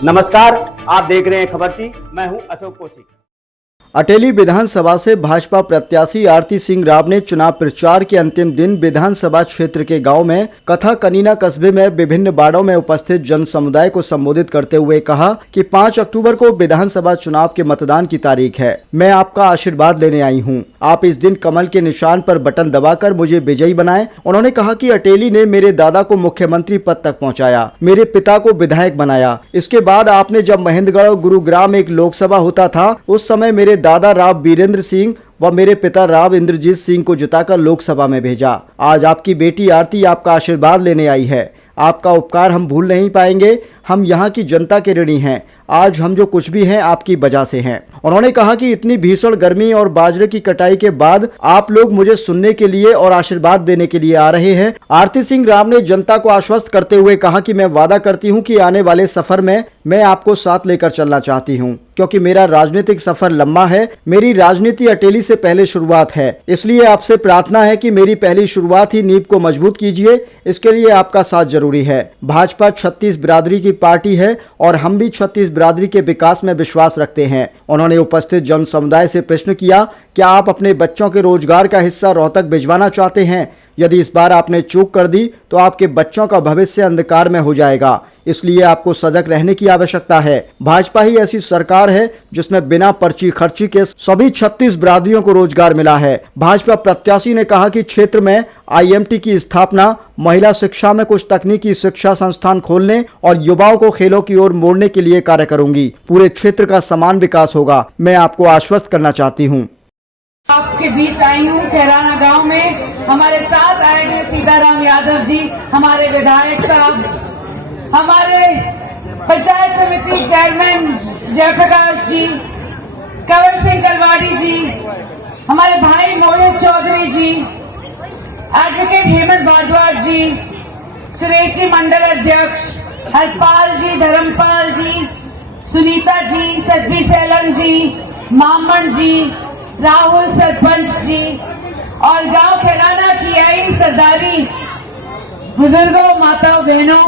नमस्कार, आप देख रहे हैं खबरची। मैं हूं अशोक कौशिक। अटेली विधानसभा से भाजपा प्रत्याशी आरती सिंह राव ने चुनाव प्रचार के अंतिम दिन विधानसभा क्षेत्र के गांव में कथा कनीना कस्बे में विभिन्न वार्डों में उपस्थित जन समुदाय को संबोधित करते हुए कहा कि 5 अक्टूबर को विधानसभा चुनाव के मतदान की तारीख है। मैं आपका आशीर्वाद लेने आई हूं। आप इस दिन कमल के निशान पर बटन दबाकर मुझे विजयी बनाएं। उन्होंने कहा कि अटेली ने मेरे दादा को मुख्यमंत्री पद तक पहुँचाया, मेरे पिता को विधायक बनाया। इसके बाद आपने जब महेंद्रगढ़ गुरुग्राम एक लोकसभा होता था, उस समय मेरे दादा राव वीरेंद्र सिंह व मेरे पिता राव इंद्रजीत सिंह को जिताकर लोकसभा में भेजा। आज आपकी बेटी आरती आपका आशीर्वाद लेने आई है। आपका उपकार हम भूल नहीं पाएंगे। हम यहाँ की जनता के ऋणी हैं। आज हम जो कुछ भी हैं आपकी वजह से हैं। उन्होंने कहा कि इतनी भीषण गर्मी और बाजरे की कटाई के बाद आप लोग मुझे सुनने के लिए और आशीर्वाद देने के लिए आ रहे हैं। आरती सिंह राव ने जनता को आश्वस्त करते हुए कहा कि मैं वादा करती हूं कि आने वाले सफर में मैं आपको साथ लेकर चलना चाहती हूं, क्योंकि मेरा राजनीतिक सफर लंबा है। मेरी राजनीति अटेली से पहले शुरुआत है, इसलिए आपसे प्रार्थना है कि मेरी पहली शुरुआत ही नींव को मजबूत कीजिए। इसके लिए आपका साथ जरूरी है। भाजपा 36 बिरादरी की पार्टी है और हम भी 36 बिरादरी के विकास में विश्वास रखते हैं। उन्होंने उपस्थित जन समुदाय से प्रश्न किया, क्या आप अपने बच्चों के रोजगार का हिस्सा रोहतक भिजवाना चाहते हैं? यदि इस बार आपने चूक कर दी तो आपके बच्चों का भविष्य अंधकार में हो जाएगा, इसलिए आपको सजग रहने की आवश्यकता है। भाजपा ही ऐसी सरकार है जिसमें बिना पर्ची खर्ची के सभी 36 बिरादरियों को रोजगार मिला है। भाजपा प्रत्याशी ने कहा कि क्षेत्र में IMT की स्थापना, महिला शिक्षा में कुछ तकनीकी शिक्षा संस्थान खोलने और युवाओं को खेलों की ओर मोड़ने के लिए कार्य करूंगी। पूरे क्षेत्र का समान विकास होगा। मैं आपको आश्वस्त करना चाहती हूँ। आपके बीच आई हूँ कैराना गांव में। हमारे साथ आए हैं सीताराम यादव जी, हमारे विधायक साहब, हमारे पंचायत समिति चेयरमैन जयप्रकाश जी, कंवर सिंह कलवाड़ी जी, हमारे भाई मोहित चौधरी जी, एडवोकेट हेमंत भारद्वाज जी, सुरेश जी मंडल अध्यक्ष, हरपाल जी, धर्मपाल जी, सुनीता जी, सतबीर सैलन जी, मामन जी, राहुल सरपंच जी और गांव कैराना की आई सरदारी, बुजुर्गों, माताओं, बहनों,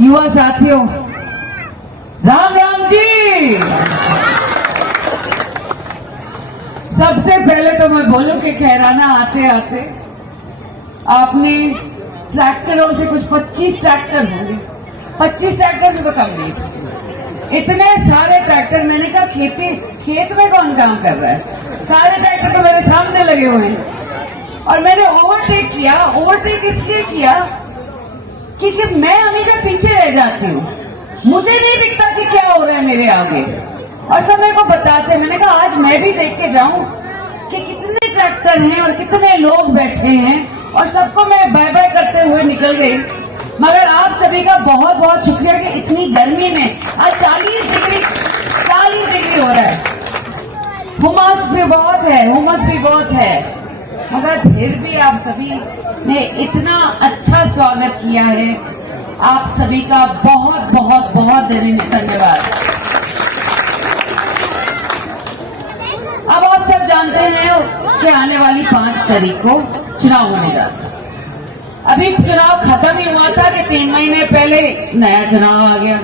युवा साथियों, राम राम जी। सबसे पहले तो मैं बोलूं कि कैराना आते आते आपने ट्रैक्टरों से कुछ 25 ट्रैक्टर होंगे, 25 ट्रैक्टर से तो कम नहीं, इतने सारे ट्रैक्टर। मैंने कहा खेत में कौन काम कर रहा है? सारे ट्रैक्टर तो मेरे सामने लगे हुए हैं और मैंने ओवरटेक किया। ओवरटेक इसलिए किया क्योंकि मैं हमेशा पीछे रह जाती हूँ, मुझे नहीं दिखता कि क्या हो रहा है मेरे आगे, और सब मेरे को बताते। मैंने कहा आज मैं भी देख के जाऊं कि कितने ट्रैक्टर हैं और कितने लोग बैठे हैं, और सबको मैं बाय बाय करते हुए निकल गई। मगर आप सभी का बहुत बहुत शुक्रिया कि इतनी गर्मी में आज 40 डिग्री हो रहा है। हुमस भी बहुत है, मगर फिर भी आप सभी ने इतना अच्छा स्वागत किया है। आप सभी का बहुत बहुत बहुत धन्यवाद। अब आप सब जानते हैं कि आने वाली 5 तारीख को चुनाव होने जा रहा है। अभी चुनाव खत्म ही हुआ था कि 3 महीने पहले नया चुनाव आ गया।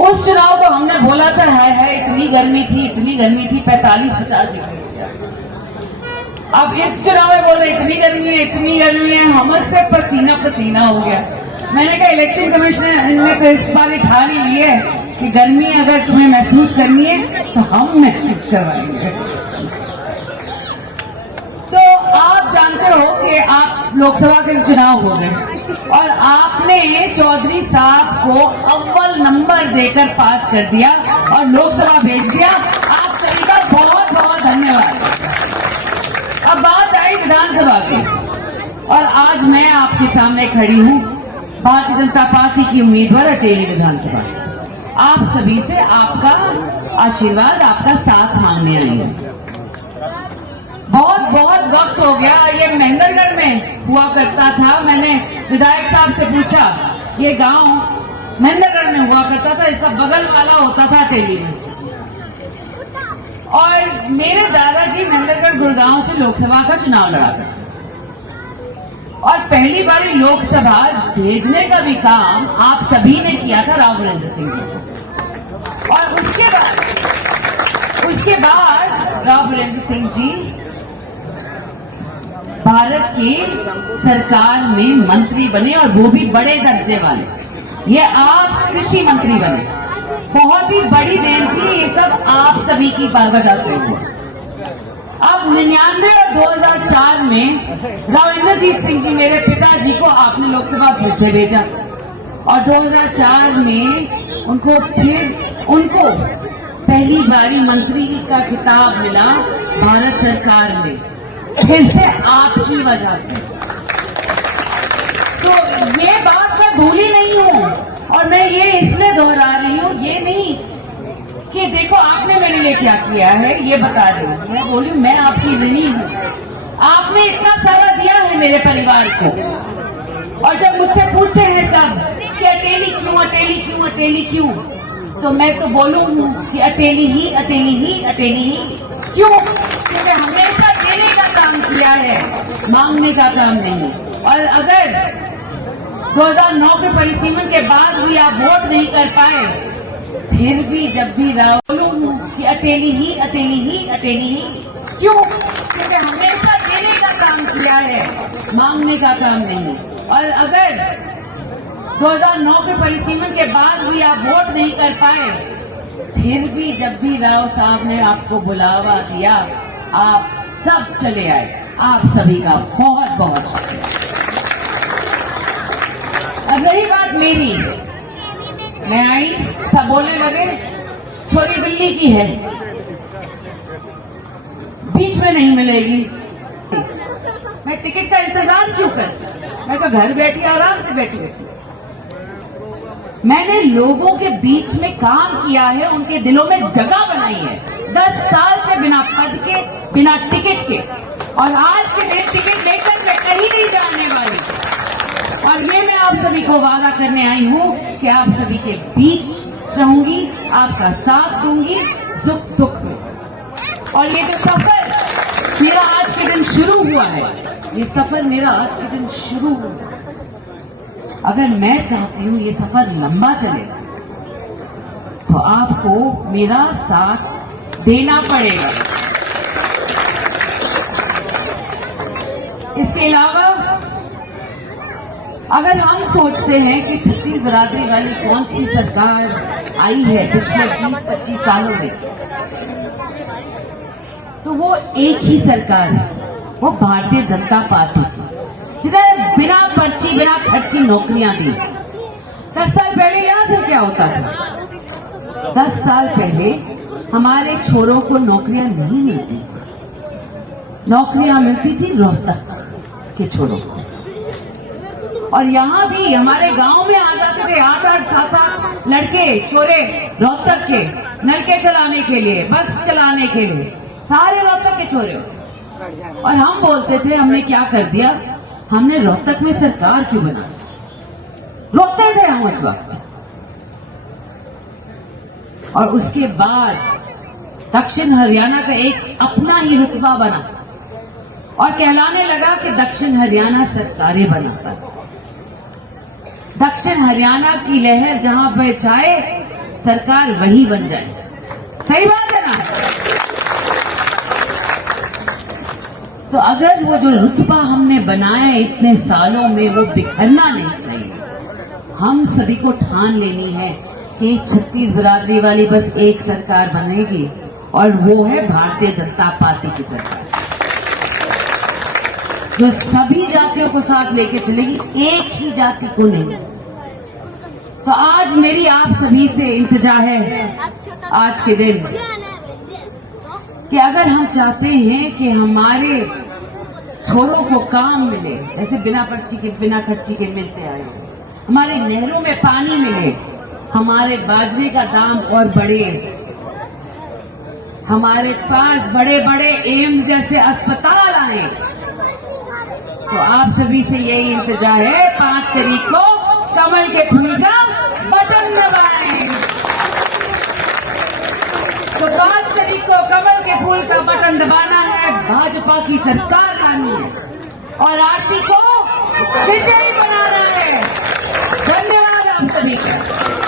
उस चुनाव को हमने बोला था है इतनी गर्मी थी 45-50 डिग्री। अब इस चुनाव में बोले इतनी गर्मी है, हमस से पसीना पसीना हो गया। मैंने कहा इलेक्शन कमिश्नर ने तो इस बार ठान ही ली है कि गर्मी अगर तुम्हें महसूस करनी है तो हम महसूस करवाएंगे। तो आप जानते हो कि आप लोकसभा के चुनाव हो गए और आपने चौधरी साहब को अव्वल नंबर देकर पास कर दिया और लोकसभा भेज दिया। आप सभी का बहुत बहुत धन्यवाद। अब बात आई विधानसभा की, और आज मैं आपके सामने खड़ी हूं भारतीय जनता पार्टी की उम्मीदवार अटेली विधानसभा से। आप सभी से आपका आशीर्वाद, आपका साथ मांगने आई हूं। बहुत बहुत बहुत वक्त हो गया। ये महेंद्रगढ़ में हुआ करता था। मैंने विधायक साहब से पूछा, ये गांव महेंद्रगढ़ में हुआ करता था, इसका बगल वाला होता था टेली में। और मेरे दादाजी महेंद्रगढ़ गुड़गांव से लोकसभा का चुनाव लड़ा था और पहली बारी लोकसभा भेजने का भी काम आप सभी ने किया था, राव वरेंद्र सिंह जी। और उसके बाद राव वरेंद्र सिंह जी भारत की सरकार में मंत्री बने और वो भी बड़े दर्जे वाले। ये आप कृषि मंत्री बने, बहुत ही बड़ी देन थी। ये सब आप सभी की वजह से हुआ। अब 99 और 2004 में राव इंद्रजीत सिंह जी मेरे पिताजी को आपने लोकसभा फिर से भेजा और 2004 में उनको पहली बारी मंत्री का खिताब मिला भारत सरकार में, फिर से आपकी वजह से। तो ये बात मैं भूली नहीं हूं और मैं ये इसलिए दोहरा रही हूं, ये नहीं कि देखो आपने मेरे लिए क्या किया है, ये बता रही हूं। मैं बोली मैं आपकी ऋणी हूं, आपने इतना सारा दिया है मेरे परिवार को। और जब मुझसे पूछे हैं सब कि अकेली क्यों, अकेली क्यों, अकेली क्यों, तो मैं तो बोलूं कि अकेली ही क्यों, क्योंकि हमेशा देने का काम किया है, मांगने का काम नहीं। और अगर 2009 के परिसीमन के बाद भी आप वोट नहीं कर पाए, फिर भी जब भी बोलूं कि अकेली ही क्यों, क्योंकि हमेशा देने का काम किया है, मांगने का काम नहीं। और अगर 2009 के परिसीमन के बाद भी आप वोट नहीं कर पाए, फिर भी जब भी राव साहब ने आपको बुलावा दिया, आप सब चले आए। आप सभी का बहुत बहुत शुक्रिया। अब रही बात मेरी, मैं आई, सब बोलने लगे छोरी दिल्ली की है, बीच में नहीं मिलेगी। मैं टिकट का इंतजार क्यों कर, मैं तो घर बैठी आराम से बैठी। मैंने लोगों के बीच में काम किया है, उनके दिलों में जगह बनाई है 10 साल से, बिना पद के, बिना टिकट के। और आज के दिन टिकट लेकर मैं कहीं नहीं जाने वाली। और मैं आप सभी को वादा करने आई हूं कि आप सभी के बीच रहूंगी, आपका साथ दूंगी सुख दुख में। और ये जो सफर मेरा आज के दिन शुरू हुआ है, ये सफर मेरा आज के दिन शुरू हुआ। अगर मैं चाहती हूं ये सफर लंबा चले, तो आपको मेरा साथ देना पड़ेगा। इसके अलावा अगर हम सोचते हैं कि छत्तीस बिरादरी वाली कौन सी सरकार आई है पिछले 20-25 सालों में, तो वो एक ही सरकार है, वो भारतीय जनता पार्टी की, जिन्हें बिना पर्ची बिना खर्ची नौकरियां दी। 10 साल पहले याद है क्या होता था? 10 साल पहले हमारे छोरों को नौकरियां नहीं मिलती, नौकरियां मिलती थी रोहतक के छोरों को। और यहाँ भी हमारे गांव में आ जाते थे 8-8, 7-7 लड़के छोरे रोहतक के, नलके चलाने के लिए, बस चलाने के लिए, सारे रोहतक के छोरे। और हम बोलते थे हमने क्या कर दिया, हमने रोहतक में सरकार क्यों बना, रोते थे हम उस वक्त। और उसके बाद दक्षिण हरियाणा का एक अपना ही रुतबा बना और कहलाने लगा कि दक्षिण हरियाणा सरकारें बनाता है। दक्षिण हरियाणा की लहर जहां बह जाए, सरकार वही बन जाए। सही बात है ना? तो अगर वो जो रुतबा हमने बनाया इतने सालों में, वो बिखरना नहीं चाहिए। हम सभी को ठान लेनी है कि छत्तीस बिरादरी वाली बस एक सरकार बनेगी, और वो है भारतीय जनता पार्टी की सरकार, जो सभी जातियों को साथ लेके चलेगी, एक ही जाति को नहीं। तो आज मेरी आप सभी से इंतजा है आज के दिन कि अगर हम चाहते हैं कि हमारे छोरों को काम मिले, जैसे बिना पर्ची के बिना खर्ची के मिलते आए, हमारे नहरों में पानी मिले, हमारे बाजरे का दाम और बढ़े, हमारे पास बड़े बड़े एम्स जैसे अस्पताल आए। तो आप सभी से यही इंतजार है, 5 तारीख को कमल के फूल का बटन दबाएं। तो 5 तारीख को कमल के फूल का बटन दबाना है, भाजपा की सरकार लानी है और आरती को विजयी बनाना है। धन्यवाद आप सभी का।